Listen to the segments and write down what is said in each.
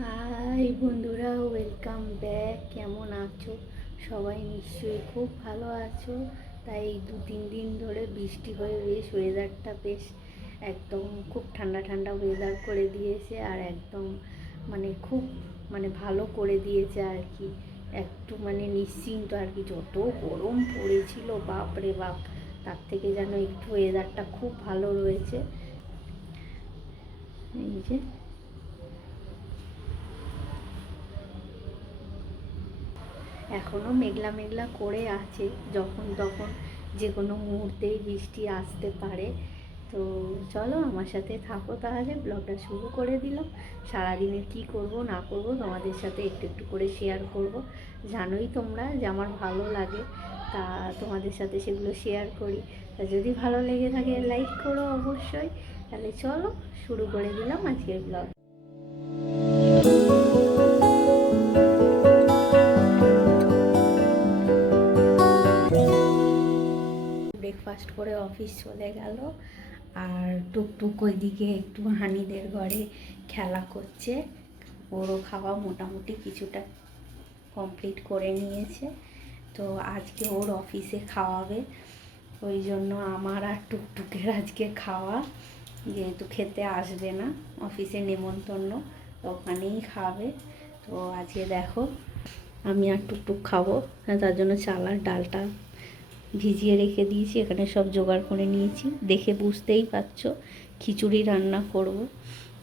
High বন্ধুরা welcome back কেমন আছো? সবাই নিশ্চয়ই খুব ভালো আছো। তাই দু তিন দিন ধরে বৃষ্টি হয়ে বেশ ওয়েদারটা বেশ একদম খুব ঠান্ডা ঠান্ডা ওয়েদার করে দিয়েছে আর একদম মানে খুব মানে ভালো করে দিয়েছে আর কি। একটু মানে নিশ্চিন্ত আর কি, যত গরম পড়েছিল বাপ রে বাপ, তার থেকে যেন একটু ওয়েদারটা খুব ভালো রয়েছে। এই যে এখনও মেঘলা মেঘলা করে আছে, যখন তখন যে কোনো মুহূর্তেই বৃষ্টি আসতে পারে। তো চলো আমার সাথে থাকো তাহলে, ব্লগটা শুরু করে দিলাম। সারাদিনে কি করব, না করব, তোমাদের সাথে একটু একটু করে শেয়ার করব। জানোই তোমরা যে আমার ভালো লাগে, তা তোমাদের সাথে সেগুলো শেয়ার করি। তা যদি ভালো লেগে থাকে লাইক করো অবশ্যই। তাহলে চলো, শুরু করে দিলাম আজকের ব্লগ ব্রেকফাস্ট করে অফিস চলে গেল। আর টুকটুক ওইদিকে একটু হানিদের ঘরে খেলা করছে। ওরও খাওয়া মোটামুটি কিছুটা কমপ্লিট করে নিয়েছে। তো আজকে ওর অফিসে খাওয়াবে। ওই জন্য আমার আর টুকটুকের আজকে খাওয়া। যেহেতু খেতে আসবে না অফিসে নেমন্তন্ন ওখানেই খাবে। তো আজকে দেখো আমি আর টুকটুক খাব হ্যাঁ, তার জন্য চাল আর ডালটা ভিজিয়ে রেখে দিয়েছি, এখানে সব জোগাড় করে নিয়েছি। দেখে বুঝতেই পারছ, খিচুড়ি রান্না করব।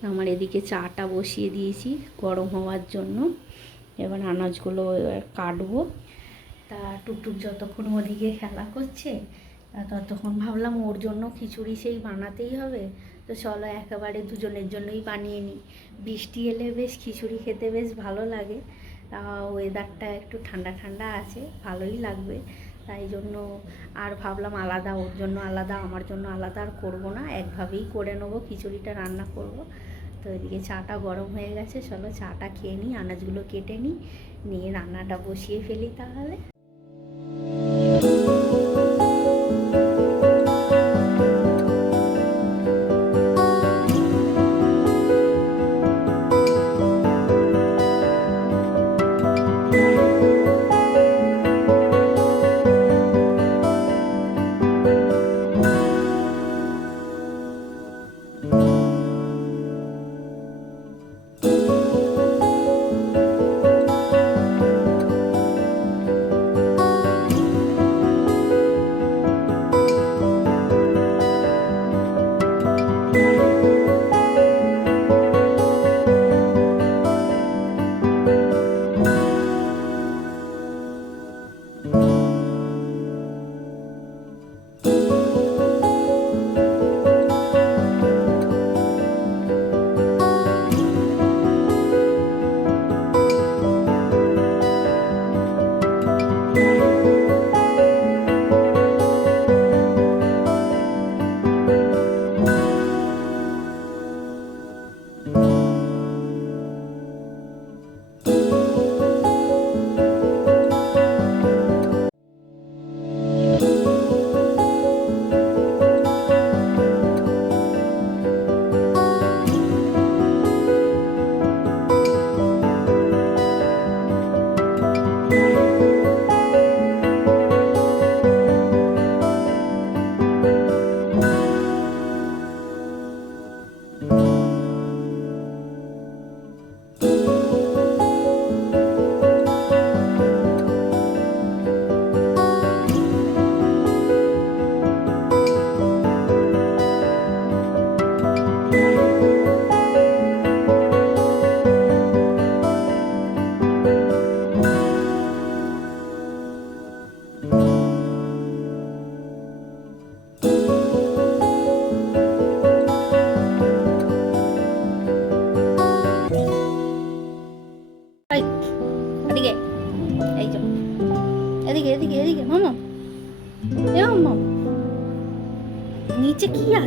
আমার এদিকে চাটা বসিয়ে দিয়েছি গরম হওয়ার জন্য। এবার আনাজগুলো কাটবো। তা টুকটুক যতক্ষণ ওদিকে খেলা করছে ততক্ষণ ভাবলাম ওর জন্য খিচুড়ি সেই বানাতেই হবে। তো চলো একেবারে দুজনের জন্যই বানিয়ে নিই। বৃষ্টি এলে বেশ খিচুড়ি খেতে বেশ ভালো লাগে। ওয়েদারটা একটু ঠান্ডা ঠান্ডা আছে, ভালোই লাগবে। তাই জন্য আর ভাবলাম আলাদা, ওর জন্য আলাদা, আমার জন্য আলাদা, আর করব না। একভাবেই করে নেব, খিচুড়িটা রান্না করব। তো এদিকে চাটা গরম হয়ে গেছে, চলো চাটা খেয়ে নিই, আনাজগুলো কেটে নিই, নিয়ে রান্নাটা বসিয়ে ফেলি তাহলে।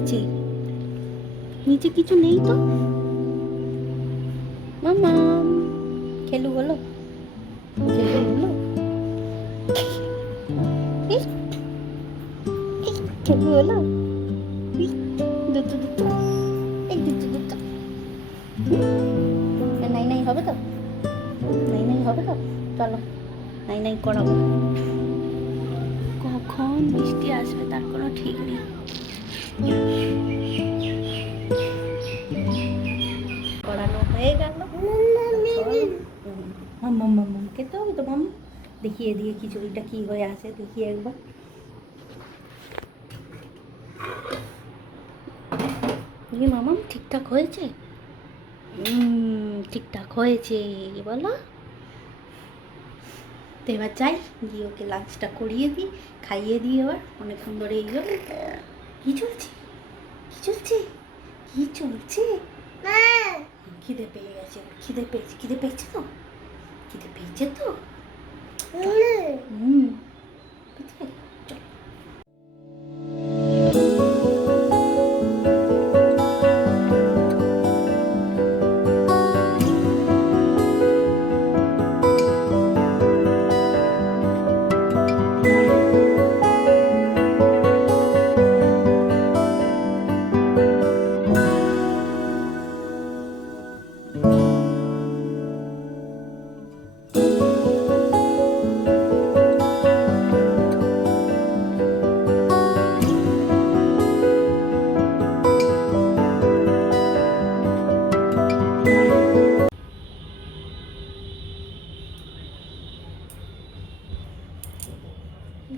আছে। নিচে কিছু নেই তো? মামা খেলু বলো। খেলু ইস, খেলু দুতু দুতু নাই নাই হবে তো? নাই নাই হবে তো? চলো নাই নাই করাবো। কখন বৃষ্টি আসবে তার কোনো ঠিক নেই। করানো হয়ে গেল। তো, মাম? দেখিয়ে দিয়ে খিচুড়িটা কি হয়ে আছে, দেখিয়ে একবার। কি মামাম ঠিকঠাক হয়েছে? ঠিকঠাক হয়েছে, বলো। তো এবার যাই, গিয়ে ওকে লাঞ্চটা করিয়ে দিই, খাইয়ে দিই এবার, অনেকক্ষণ ধরে এই যাবে কি চলছে? কি চলছে? কি চলছে? খিদে পেয়ে গেছে খিদে পেয়েছে খিদে পেয়েছে তো? খিদে পেয়েছে তো? হুম। পেয়েছে?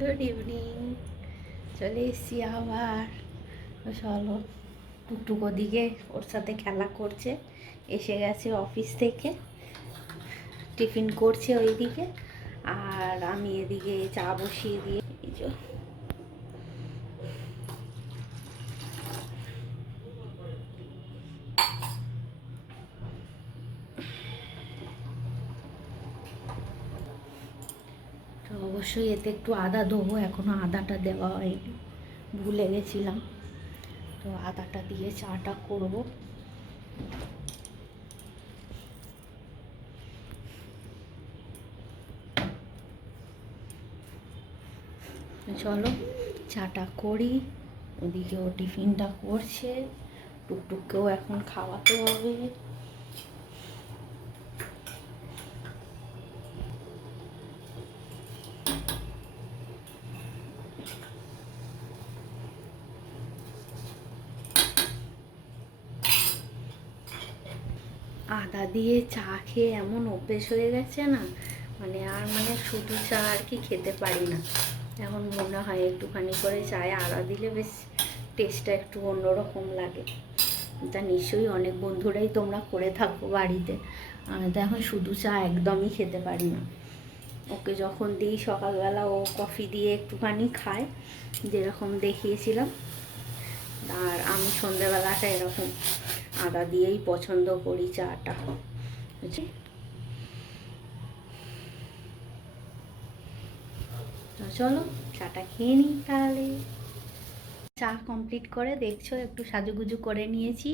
গুড ইভিনিং চলে এসছি আবার। চলো, টুকটুক ওদিকে ওর সাথে খেলা করছে। এসে গেছে অফিস থেকে। টিফিন করছে ওইদিকে। আর আমি এদিকে চা বসিয়ে দিয়ে অবশ্যই এতে একটু আদা দেবো এখনও আদাটা দেওয়া হয়নি, ভুলে গেছিলাম। তো আদাটা দিয়ে চাটা করব। চলো, চাটা করি, ওদিকে ও টিফিনটা করছে, টুকটুককেও এখন খাওয়াতে হবে আদা দিয়ে চা খেয়ে এমন অভ্যেস হয়ে গেছে না মানে আর মানে শুধু চা আর কি খেতে পারি না। এখন মনে হয় একটুখানি করে চায়ে আড়া দিলে বেশ টেস্টটা একটু অন্যরকম লাগে। তা নিশ্চয়ই অনেক বন্ধুরাই তোমরা করে থাকো বাড়িতে। আমি তো এখন শুধু চা একদমই খেতে পারি না। ওকে যখন দিই সকালবেলা, ও কফি দিয়ে একটুখানি খায়, যেরকম দেখিয়েছিলাম। আর আমি সন্ধেবেলাটা এরকম। আদা দিয়েই পছন্দ করি চাটা। চলো, চাটা খেয়ে নিই তাহলে। চা কমপ্লিট করে দেখছ, একটু সাজুগুজু করে নিয়েছি।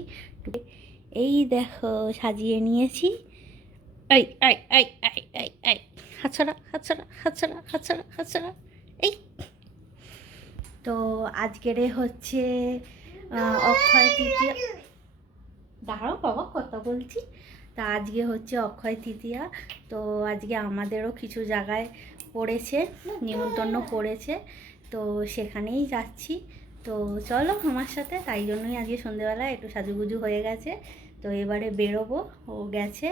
এই দেখো, সাজিয়ে নিয়েছি। এই এই এই এই এই এই হাতছড়া হাতছড়া হাতছড়া হাতছড়া হাতছড়া এই। তো আজকের হচ্ছে অক্ষয় তৃতীয়া দাঁড়াও বাবা, কথা বলছি। তা আজকে হচ্ছে অক্ষয় তৃতীয়া, তো আজকে আমাদেরও কিছু জায়গায় পড়েছে নিমন্ত্রণ পড়েছে তো সেখানেই যাচ্ছি। তো চলো আমার সাথে, তাই জন্যই আজকে সন্ধেবেলা একটু সাজুগুজু হয়ে গেছে। তো এবারে বেরোবো, ও গেছে,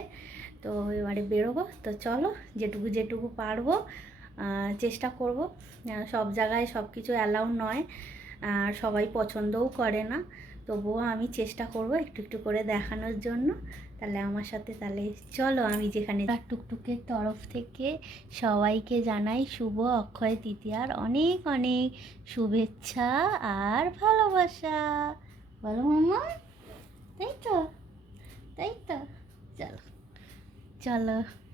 তো এবারে বেরোবো। তো চলো, যেটুকু যেটুকু পারব চেষ্টা করব। সব জায়গায় সব কিছু অ্যালাউ নয়, আর সবাই পছন্দও করে না। তবুও আমি চেষ্টা করব একটু একটু করে দেখানোর জন্য। তাহলে আমার সাথে তাহলে চলো আমি যেখানে টুকটুকের তরফ থেকে সবাইকে জানাই শুভ অক্ষয় তৃতীয়ার অনেক অনেক শুভেচ্ছা আর ভালোবাসা। বলো মামা। তাই তো? তাই তো? চলো। চলো।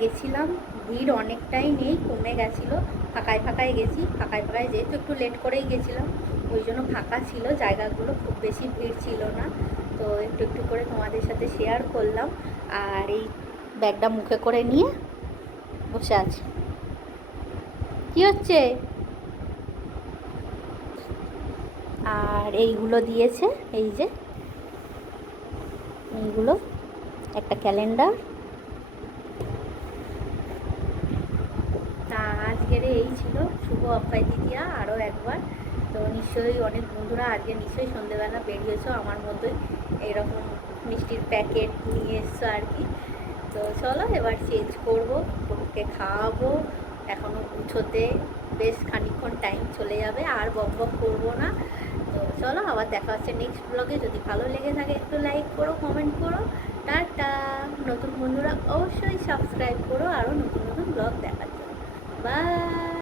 গেছিলাম, ভিড় অনেকটাই নেই, কমে গেছিল, ফাঁকায় ফাঁকায় গেছি, ফাঁকায় ফাঁকায় যেহেতু একটু লেট করেই গেছিলাম, ওই জন্য ফাঁকা ছিল, জায়গাগুলো খুব বেশি ভিড় ছিল না, তো একটু একটু করে তোমাদের সাথে শেয়ার করলাম, আর এই ব্যাগটা মুখে করে নিয়ে বসে আছি। কি হচ্ছে? আর এইগুলো দিয়েছে, এই যে, এইগুলো, একটা ক্যালেন্ডার তা আজকের এই ছিল শুভ অক্ষয় তৃতীয়া আরও একবার। তো নিশ্চয়ই অনেক বন্ধুরা আজকে নিশ্চয়ই সন্ধেবেলা বেরিয়েছো আমার মতোই। এরকম মিষ্টির প্যাকেট নিয়ে এসছো আর কি। তো চলো এবার চেঞ্জ করব ওকে খাওয়াবো। এখনও গুছোতে বেশ খানিকক্ষণ টাইম চলে যাবে, আর বক বক করব না। তো চলো আবার দেখা হচ্ছে নেক্সট ব্লগে যদি ভালো লেগে থাকে একটু লাইক করো কমেন্ট করো। টাটা! নতুন বন্ধুরা অবশ্যই সাবস্ক্রাইব করো, আরও নতুন নতুন ব্লগ দেখার জন্য। বাই